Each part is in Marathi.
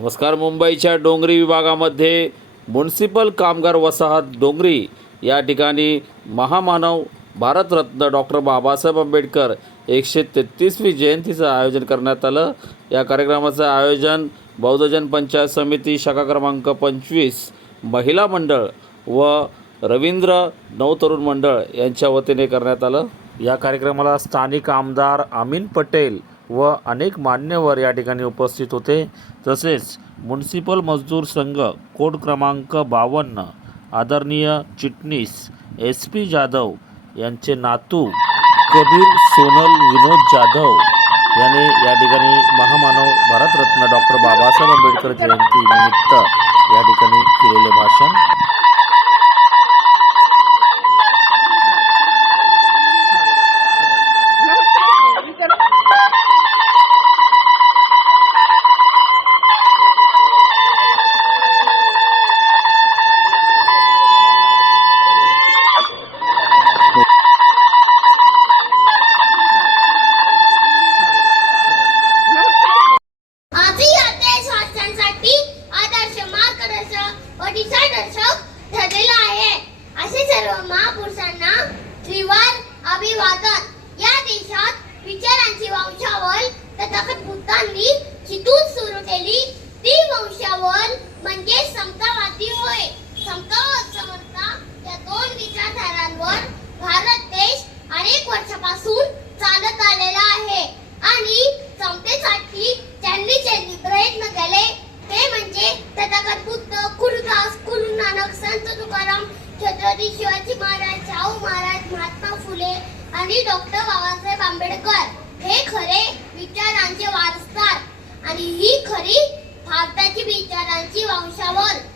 नमस्कार. मुंबईच्या डोंगरी विभागामध्ये म्युन्सिपल कामगार वसाहत डोंगरी या ठिकाणी महामानव भारतरत्न डॉक्टर बाबासाहेब आंबेडकर एकशे तेहतीसवी जयंतीचं आयोजन करण्यात आलं. या कार्यक्रमाचं आयोजन बौद्धजन पंचायत समिती शाखा क्रमांक पंचवीस महिला मंडळ व रवींद्र नवतरुण मंडळ यांच्या वतीने करण्यात आलं. या कार्यक्रमाला स्थानिक आमदार अमीन पटेल व अनेक मान्यवर या ठिकाणी उपस्थित होते. तसेच म्युन्सिपल मजदूर संघ कोड क्रमांक बावन्न आदरणीय चिटणीस एस पी जाधव यांचे नातू कबीर सोनल विनोद जाधव याने या ठिकाणी महामानव भारतरत्न डॉक्टर बाबासाहेब आंबेडकर जयंतीनिमित्त या ठिकाणी केलेले भाषण. 小问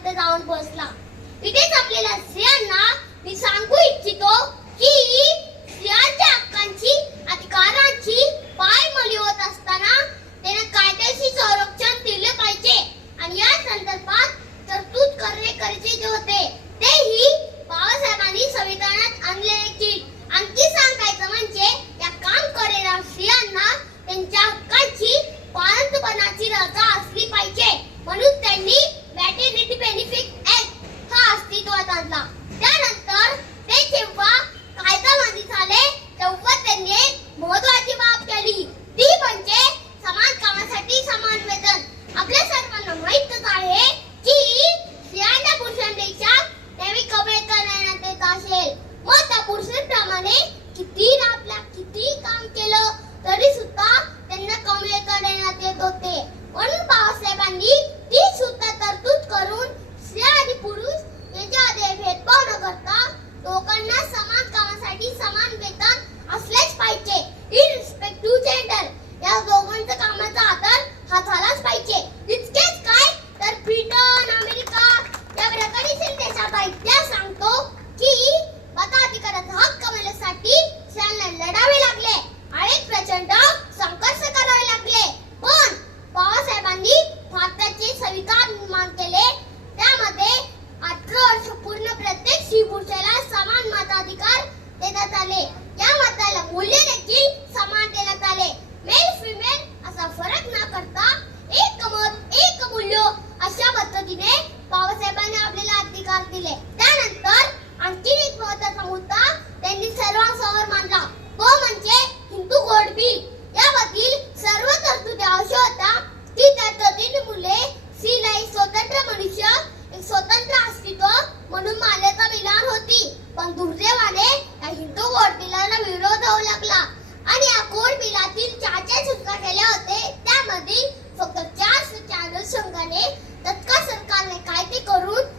पर्यंत जाऊन पोहोचला इथेच आपल्याला स्त्रियांना मी सांगू इच्छितो पुरस्कार दिले त्यानंतर आणखी एक महत्त्वाचा मुद्दा त्यांनी सर्वांसमोर मांडला. तो म्हणजे हिंदू गोड बिल. यामधील सर्व तरतुदी अशी होत्या की त्या तरीन मुले स्त्रीला एक स्वतंत्र मनुष्य एक स्वतंत्र अस्तित्व म्हणून मान्यता मिळणार होती. पण दुर्दैवाने या हिंदू गोड बिलाला विरोध होऊ लागला. आणि या गोड बिलातील चारचे सुटका केल्या होते. त्यामधील फक्त चार चार संघाने तत्काळ सरकारने काय ते करून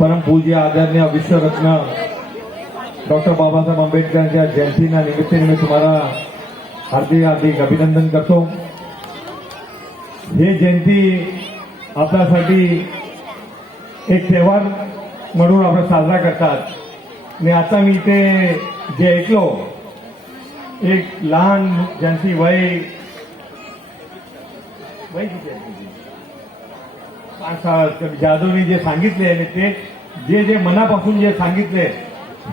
परमपूज्य आदरणीय विश्वरत्न डॉक्टर बाबासाहेब आंबेडकरांच्या जयंतीना निमित्ताने मी तुम्हाला हार्दिक हार्दिक अभिनंदन करतो. हे जयंती आपल्यासाठी एक त्योहार म्हणून आपण साजरा करतात. आणि आता मी इथे जे ऐकलो एक लहान ज्यांची वय वय किती आहे? जाधवनी जे सांगितले आणि ते जे जे मनापासून जे सांगितले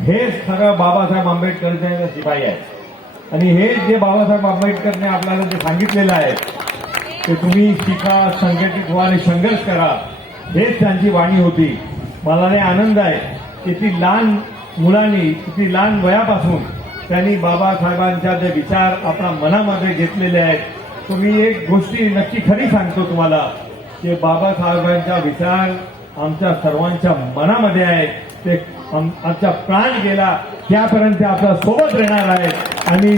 हे सगळं बाबासाहेब आंबेडकरचे शिपाई आहेत. आणि हे जे बाबासाहेब आंबेडकरने आपल्याला जे सांगितलेलं आहे ते तुम्ही शिका संघटित व्हा आणि संघर्ष करा हेच त्यांची वाणी होती. मला हे आनंद आहे की ती लहान मुलांनी किती लहान वयापासून त्यांनी बाबासाहेबांच्या जे विचार आपल्या मनामध्ये घेतलेले आहेत. तुम्ही एक गोष्टी नक्की खरी सांगतो तुम्हाला. की बाबासाहेबांचा विचार आमच्या सर्वांच्या मनामध्ये आहे ते आम- आमचा प्राण गेला त्यापर्यंत आपल्यासोबत राहणार आहेत आणि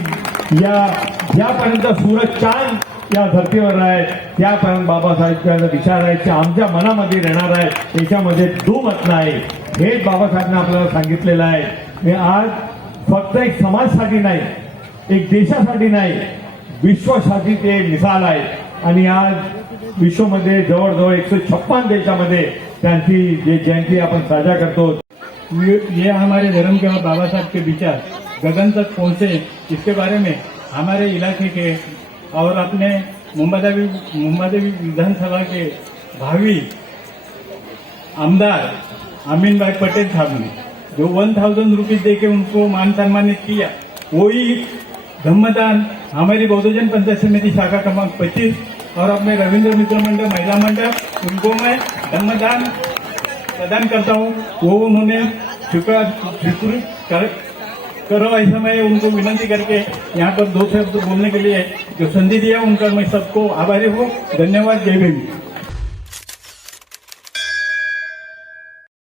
या ज्यापर्यंत सूरज चांद या धर्तीवर आहे त्यापर्यंत बाबासाहेबांचा विचार आहे ते आमच्या मनामध्ये रेणार आहे त्याच्यामध्ये दुमत नाही. हेच बाबासाहेबांनी आपल्याला सांगितलेलं आहे. हे आज फक्त एक समाजसाठी नाही एक देशासाठी नाही विश्वासाठी ते मिसाल आहे. आणि आज विश्वमध्ये जवळजवळ एकशे छप्पन देशामध्ये त्यांची जे जयंती आपण साजरा करतो ये हमारे धर्म के और बाबा साहब के विचार गगन तक पहुंचे इसके बारे में हमारे इलाके के और अपने मुंबादेवी मुंबादेवी विधानसभा के भावी आमदार अमीन भाई पटेल साहब ने जो वन थाउजेंड रुपीज दे के उनको मान सम्मानित किया वही धम्मदान हमारी बहुजन पंचायत समिति शाखा क्रमांक पच्चीस और अपने रविंद्र मित्र मंडल महिला मंडल उनको मैं धर्मदान प्रदान करता हूँ। वो उन्होंने स्वीकार स्वीकृत कर करो ऐसा मैं उनको विनंती करके यहाँ पर दो शब्द बोलने के लिए जो संधि दिया उनका मैं सबको आभारी हूँ। धन्यवाद जय भीम।